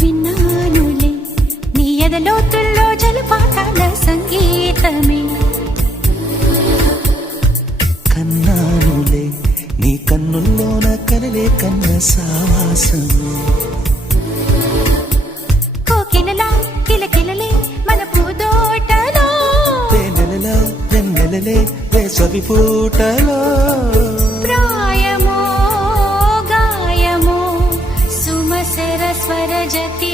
విన్నానులే నీ ఎదలోతుల్లో జలపాతాల సంగీతమే. కన్నానులే నీ కన్నుల్లోన కలలే కన్న సావాసమే. కోకిలలా కిలకిలలే మన పూదోటలో, తేనెలలా వెన్నెలలే వేసవి పూటలో. ప్రాయమో గాయమో సుమసర స్వరజతి